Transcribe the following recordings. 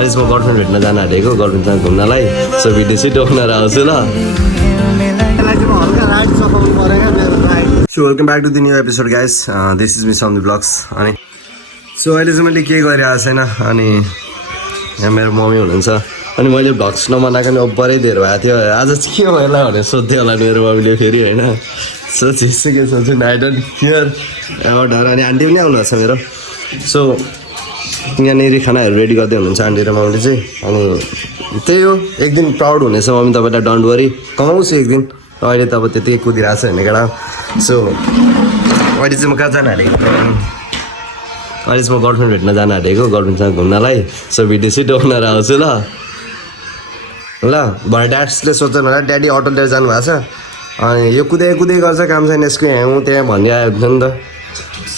अहिले म गर्लफ्रेन्ड भेट्न जान आँटेको गर्लफ्रेन्डसँग घुम्नलाई सो भिडियो सिडियो बनाएर आउँछु ल so welcome back to the new episode guys this is me Sam the blogs अनि सो अहिले चाहिँ मैले के गरिरहेको छैन अनि यहाँ मेरो मम्मी हुनुहुन्छ अनि मैले भ्लग्स नबनाएको नि अब्बरै धेर भएको थियो आज चाहिँ के भयो होला भनेर सोध्थेँ होला मेरो मम्मीले फेरि होइन सो त्यस्तो के सोध्छु आई डोन्ट केयर एबाउट हर अनि आन्टी पनि आउनुहुन्छ मेरो सो यहाँनिर खानाहरू रेडी गर्दै हुनुहुन्छ आन्टी र मम्मीले चाहिँ अनि त्यही हो एक दिन प्राउड हुनेछ मम्मी तपाईँलाई डोन्ट वरी कमाउँछु एक दिन अहिले त अब त्यतिकै कुदिरहेको छ होइन केटा सो अहिले चाहिँ म कहाँ जान आँटेको अहिले चाहिँ म गर्लफ्रेन्ड भेट्न जान आँटेको गर्लफ्रेन्डसँग घुम्नलाई सो भिडियो सिडियो बनाएर आउँछु ल भरे ड्याड्सले सोध्छन् होला ड्याडी अटो लिएर जानुभएको छ अनि यो कुदै गर्छ काम छैन यसको यहाँ त्यहाँ भन्ने आयो नि त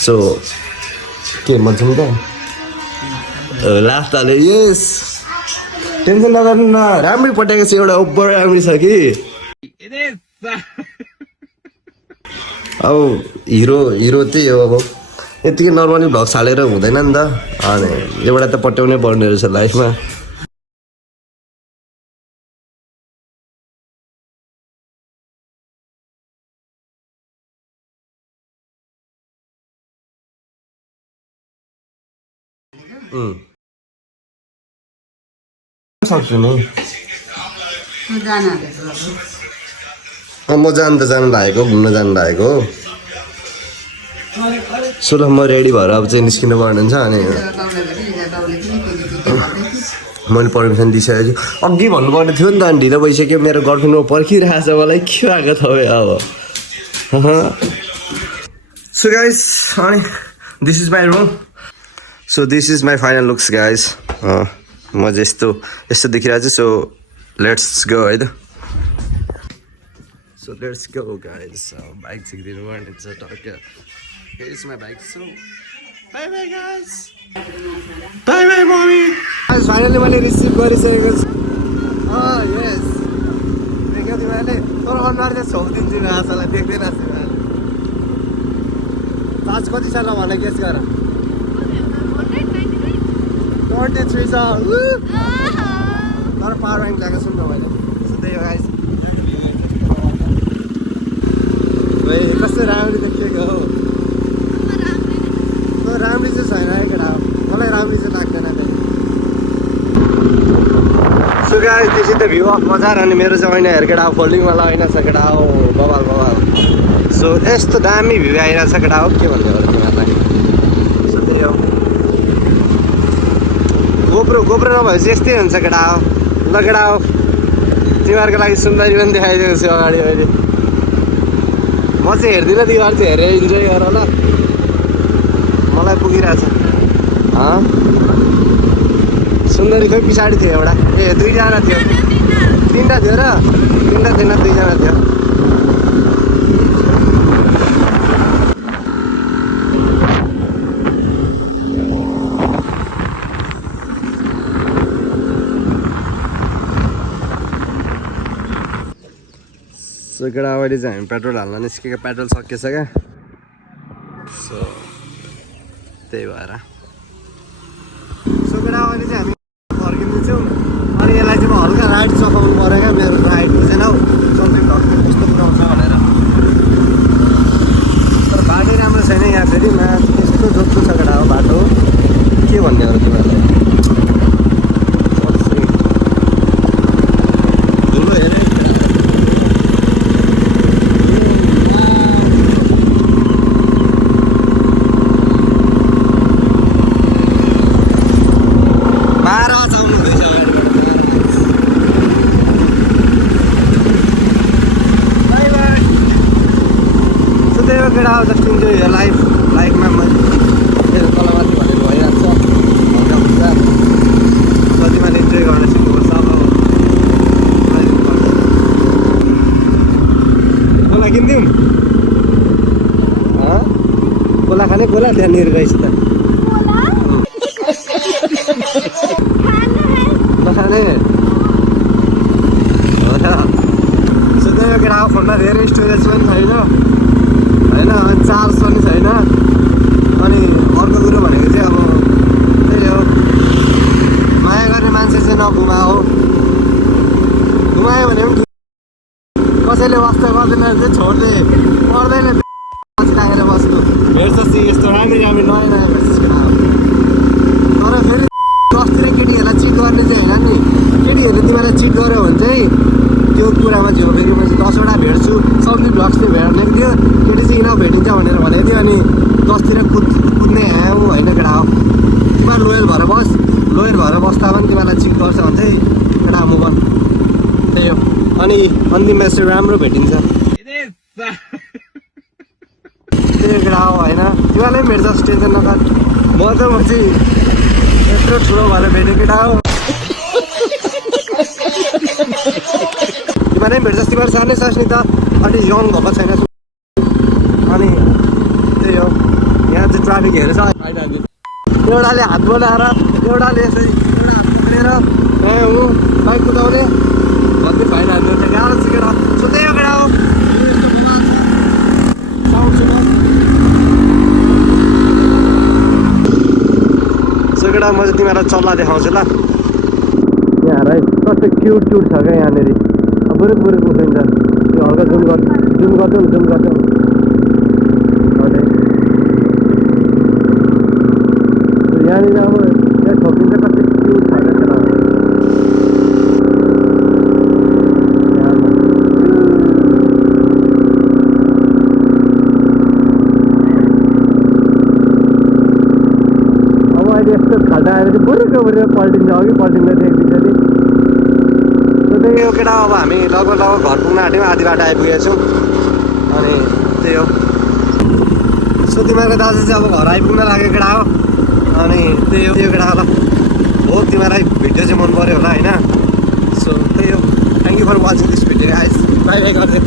सो के भन्छौँ त लास्ट हाल्यो यस टेन्सन नगर्नु न राम्रै पठाएको छ एउटा ओभर राम्रै छ कि अब हिरो त्यही हो अब यतिकै नर्मली भ्लग्स हालेर हुँदैन नि त अनि एउटा त पट्याउनै पर्ने रहेछ लाइफमा सक्छु नि म जानु त जानु लागेको घुम्न जानु लागेको सो ल म रेडी भएर अब चाहिँ निस्किनु पर्ने हुन्छ अनि मैले पर्मिसन दिइसकेको छु अघि भन्नुपर्ने थियो नि त अनि ढिलो भइसक्यो मेरो गर्लफ्रेन्डमा पर्खिरहेको छ मलाई के आएको तपाईँ अब सो गाइस अनि this is my room so this is my final looks guys म चाहिँ यस्तो देखिरहेको छु सो लेट्स गो है त so let's go guys bike सिक्दिनु पर्ने छ टक्क here is my bike so bye bye guys bye bye mommy guys finally मैले रिसिभ गरिसकेको छु यस देख्यो तिमीहरूले तर अनुहार चाहिँ छोपिदिन्छु नि आशालाई देख्दैन तिमीहरूले चार्ज कति छ ल मलाई गेस गर 23 छ तर पावर ब्याङ्क ल्याएको छु नि त मैले सो त्यही हो गाइस कस्तो राम्ररी देखिएको हो राम्री चाहिँ छैन है केटा मलाई राम्री चाहिँ लाग्दैन so guys this is the view of बजार अनि मेरो चाहिँ ऐना हेर केटा फोल्डिङवाला ऐना छ केटा हो बबाल सो यस्तो दामी भ्यू आइरहेको छ केटा हो के भन्ने हो तिमीहरूलाई सो त्यही हो गोप्रो नभएपछि यस्तै हुन्छ केटा हो ल केटा हो तिमीहरूको लागि सुन्दरी पनि देखाइदिएको छु अगाडि अहिले म चाहिँ हेर्दिनँ तिमीहरू चाहिँ हेरेर इन्जोय गर ल मलाई पुगिरहेछ सुन्दरी खोइ पछाडि थियो एउटा ए दुईजना थियो तिनवटा थियो र तिनवटा थिएन दुईजना थियो सो केटा अगाडि चाहिँ हामी पेट्रोल हाल्न निस्केको पेट्रोल सकिएछ क्या सो त्यही भएर सो केटा अहिले चाहिँ हामी फर्किँदैछौँ अनि यसलाई चाहिँ म हल्का राइड चलाउनु पऱ्यो क्या मेरो राइड बुझेन हौ चल्दै भ्लग कस्तो पुऱ्याउँछ भनेर तर बाटै राम्रो छैन यहाँ फेरि यस्तो जोत्सु छ केटा हो बाटो के भन्ने हो तिमीहरूलाई धुलो हेरे जस्ट इन्जोय यो लाइफमा मेरो तलमाथि भनेर भइरहेको छ हल्का हुन्छ जति मैले इन्जोय गर्न सिक्नुपर्छ अब कोला किनिदिउँ कोला खाने कोला त्यहाँनिर रहेछ त नखाने हो त सो त्यही केटा फोनमा धेरै स्टोरेज पनि छैन होइन चार्ज पनि छैन अनि अर्को कुरो भनेको चाहिँ अब त्यही हो माया गर्ने नघुमाओ, घुमायो भने पनि कसैले वास्ता गर्दैन भने चाहिँ छोड्दै पर्दैन पछि राखेर बस्नु। भेट्छ यस्तो राम्री राम्री नयाँ नयाँ भेट्छ तर फेरि अस्तिर केटीहरूलाई चिट गर्ने चाहिँ होइन नि, केटीहरूले तिमीलाई चिट गर्यो भने चाहिँ त्यो कुरामा चाहिँ हो। फेरि मैले 10वटा भेट्छु, सबले ब्लग्सले भेट्नेको थियो, केटी चाहिँ किन भेटिन्छ भनेर भनेको थियो, अनि 10तिर कुद्ने आयो होइन केटा हो। तिमीहरू लोयल भएर बस, लोयल भएर बस्दा पनि तिमीलाई चिट गर्छ भने चाहिँ केटा मुभन त्यही हो। अनि अन्तिममा चाहिँ राम्रो भेटिन्छ त्यही केटा हो होइन। तिमीलाई पनि भेट्छ, टेन्सन नगर। म चाहिँ यत्रो ठुलो भएर भेटेँ केटा हो। तिमीहरू पनि भेट्छ, तिमीहरू सानै छस् नि त, अनि यङ भएको छैन। अनि त्यही हो, यहाँ चाहिँ ट्राफिक हेरेछ, एउटाले हात बोलाएर एउटाले यसरी एउटा हात लिएर हुँ बाइक कुदाउने भन्दै फाइन हान्नु त गाह्रो छ केटा। सो त्यही हो केटा हो। सो केटा म चाहिँ तिमीहरूलाई चल्ला देखाउँछु ल। यहाँ है कस्तो क्युट क्युट छ क्या यहाँनिर। अब बुरुक बुरुक उठिन्छ, त्यो हल्का जुम गर्छौँ यहाँनिर। अब यहाँ ठोकिन्छ, कस्तो क्युट छ क्या केटा। अब अहिले यस्तो खाल्टा आएर चाहिँ बुरुक पल्टिन्छ, अघि पल्टिँदै थियो एक दुईचोटि। त्यही हो केटा। अब हामी लगभग घर पुग्न आँट्यौँ, आधी बाटो आइपुगेको छौँ। अनि त्यही हो। सो तिमीहरूको दाजु चाहिँ अब घर आइपुग्न लाग्यो केटा हो। अनि त्यही हो केटा होला। हो तिमीहरूलाई भिडियो चाहिँ मन पऱ्यो होला होइन। सो त्यही हो। Thank you for watching this video guys. Bye bye गर्दै।